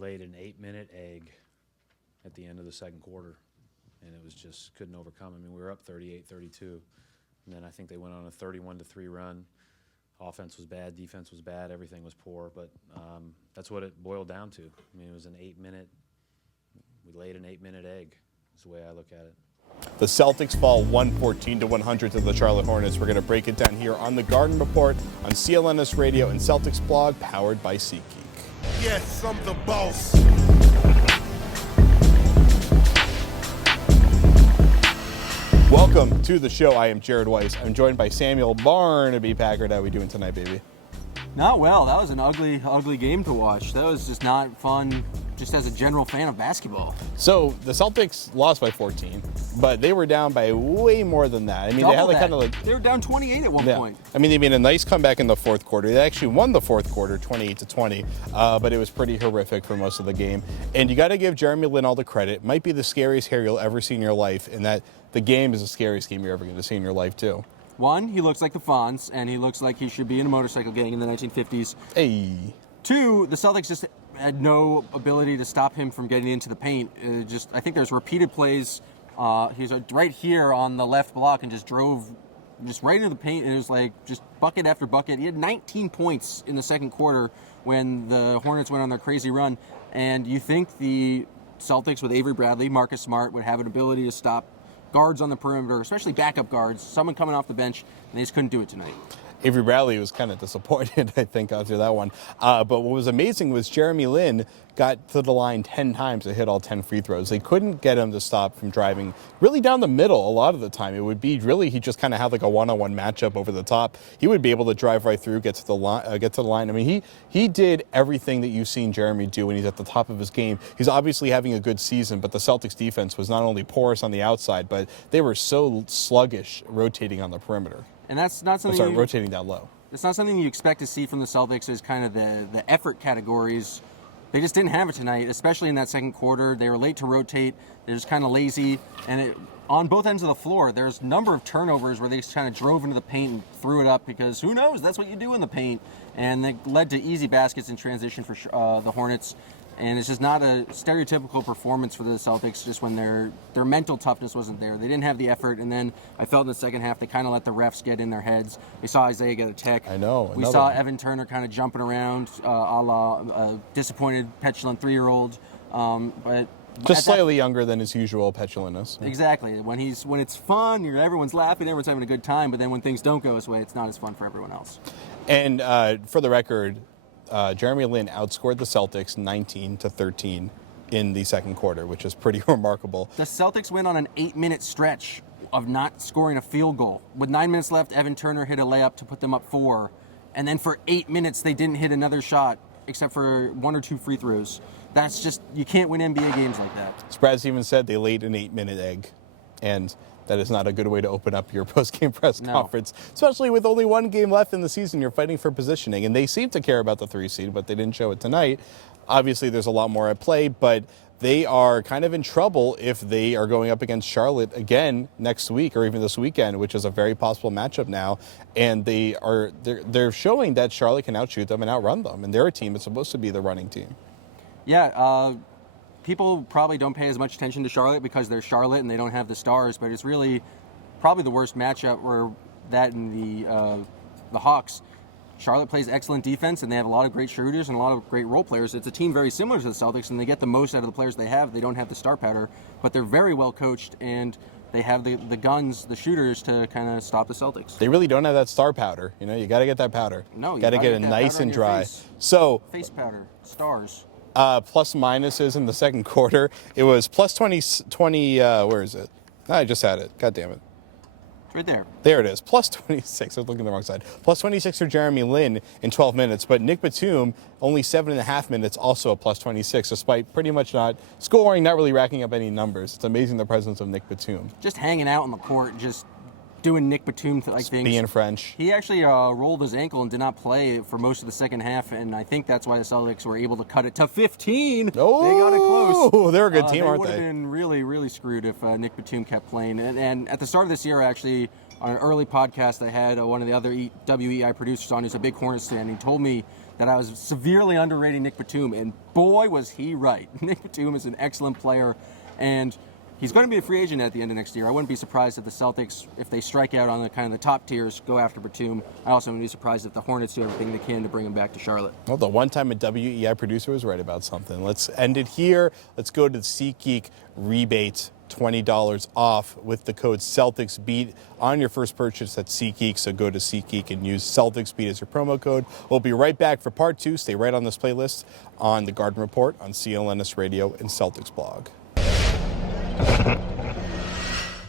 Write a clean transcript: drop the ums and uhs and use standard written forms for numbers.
laid an 8-minute egg at the end of the second quarter, and it was just couldn't overcome. I mean, we were up 38-32, and then I think they went on a 31-3 run. Offense was bad, defense was bad, everything was poor, but that's what it boiled down to. I mean, it was an 8-minute, we laid an 8-minute egg, is the way I look at it. The Celtics fall 114-100 to the Charlotte Hornets. We're going to break it down here on the Garden Report on CLNS Radio and Celtics blog, powered by SeatGeek. Yes, I'm the boss. Welcome to the show. I am Jared Weiss. I'm joined by Samuel Barnaby Packard. How are we doing tonight, baby? Not well. That was an ugly game to watch. That was just not fun, just as a general fan of basketball. So the Celtics lost by 14, but they were down by way more than that. I mean, They were down 28 at one point. I mean, they made a nice comeback in the fourth quarter. They actually won the fourth quarter, 28-20, but it was pretty horrific for most of the game. And you got to give Jeremy Lin all the credit. It might be the scariest hair you'll ever see in your life, and that the game is the scariest game you're ever going to see in your life too. One, he looks like the Fonz, and he looks like he should be in a motorcycle gang in the 1950s. Hey. Two, the Celtics just had no ability to stop him from getting into the paint. I think there's repeated plays. He was right here on the left block and just drove right into the paint, and it was like just bucket after bucket. He had 19 points in the second quarter when the Hornets went on their crazy run. And you think the Celtics with Avery Bradley, Marcus Smart, would have an ability to stop guards on the perimeter, especially backup guards, someone coming off the bench, and they just couldn't do it tonight. Avery Bradley was kind of disappointed, I think, after that one. But what was amazing was Jeremy Lin got to the line 10 times to hit all 10 free throws. They couldn't get him to stop from driving really down the middle a lot of the time. It would be really, he just kind of had like a one-on-one matchup over the top. He would be able to drive right through, get to the line. I mean, he did everything that you've seen Jeremy do when he's at the top of his game. He's obviously having a good season, but the Celtics defense was not only porous on the outside, but they were so sluggish rotating on the perimeter. And that's not something rotating down low. It's not something you expect to see from the Celtics as kind of the effort categories. They just didn't have it tonight, especially in that second quarter. They were late to rotate. They're just kind of lazy. And on both ends of the floor, there's a number of turnovers where they just kind of drove into the paint and threw it up because who knows? That's what you do in the paint. And they led to easy baskets in transition for the Hornets. And it's just not a stereotypical performance for the Celtics, just when their mental toughness wasn't there. They didn't have the effort, and then I felt in the second half they kind of let the refs get in their heads. We saw Isaiah get a tech. I know. We saw Evan Turner kind of jumping around, a la disappointed, petulant 3-year-old. But just slightly younger than his usual petulantness. Exactly. When it's fun, everyone's laughing, everyone's having a good time, but then when things don't go his way, it's not as fun for everyone else. And for the record, Jeremy Lin outscored the Celtics 19-13 in the second quarter, which is pretty remarkable. The Celtics went on an 8-minute stretch of not scoring a field goal. With 9 minutes left, Evan Turner hit a layup to put them up 4. And then for 8 minutes, they didn't hit another shot except for 1 or 2 free throws. That's just, you can't win NBA games like that. As Brad Stevens said, they laid an 8-minute egg. And that is not a good way to open up your post-game press conference, especially with only one game left in the season. You're fighting for positioning, and they seem to care about the 3 seed, but they didn't show it tonight. Obviously, there's a lot more at play, but they are kind of in trouble if they are going up against Charlotte again next week or even this weekend, which is a very possible matchup now. And they're showing that Charlotte can outshoot them and outrun them, and they're a team that's supposed to be the running team. Yeah. People probably don't pay as much attention to Charlotte because they're Charlotte and they don't have the stars, but it's really probably the worst matchup where that and the Hawks. Charlotte plays excellent defense and they have a lot of great shooters and a lot of great role players. It's a team very similar to the Celtics and they get the most out of the players they have. They don't have the star powder, but they're very well coached and they have the guns, the shooters to kind of stop the Celtics. They really don't have that star powder. You got to get that powder. No, you got to get it nice and dry. Face powder, stars. Plus minuses in the second quarter. It was plus 20, where is it? I just had it. God damn it. It's right there. There it is. Plus 26. I was looking at the wrong side. Plus 26 for Jeremy Lin in 12 minutes. But Nick Batum, only 7.5 minutes, also a plus 26, despite pretty much not scoring, not really racking up any numbers. It's amazing the presence of Nick Batum. Just hanging out on the court, just doing Nick Batum things. Being French. He actually rolled his ankle and did not play for most of the second half, and I think that's why the Celtics were able to cut it to 15. Oh, they got it close. They're a good team, aren't they? They would have been really, really screwed if Nick Batum kept playing. And at the start of this year, actually, on an early podcast, I had one of the other WEI producers on who's a big Hornets fan. He told me that I was severely underrating Nick Batum, and boy, was he right. Nick Batum is an excellent player, and he's going to be a free agent at the end of next year. I wouldn't be surprised if the Celtics, if they strike out on the kind of the top tiers, go after Batum. I also wouldn't be surprised if the Hornets do everything they can to bring him back to Charlotte. Well, the one time a WEI producer was right about something. Let's end it here. Let's go to the SeatGeek rebate. $20 off with the code CelticsBeat on your first purchase at SeatGeek. So go to SeatGeek and use CelticsBeat as your promo code. We'll be right back for part 2. Stay right on this playlist on the Garden Report on CLNS Radio and Celtics Blog.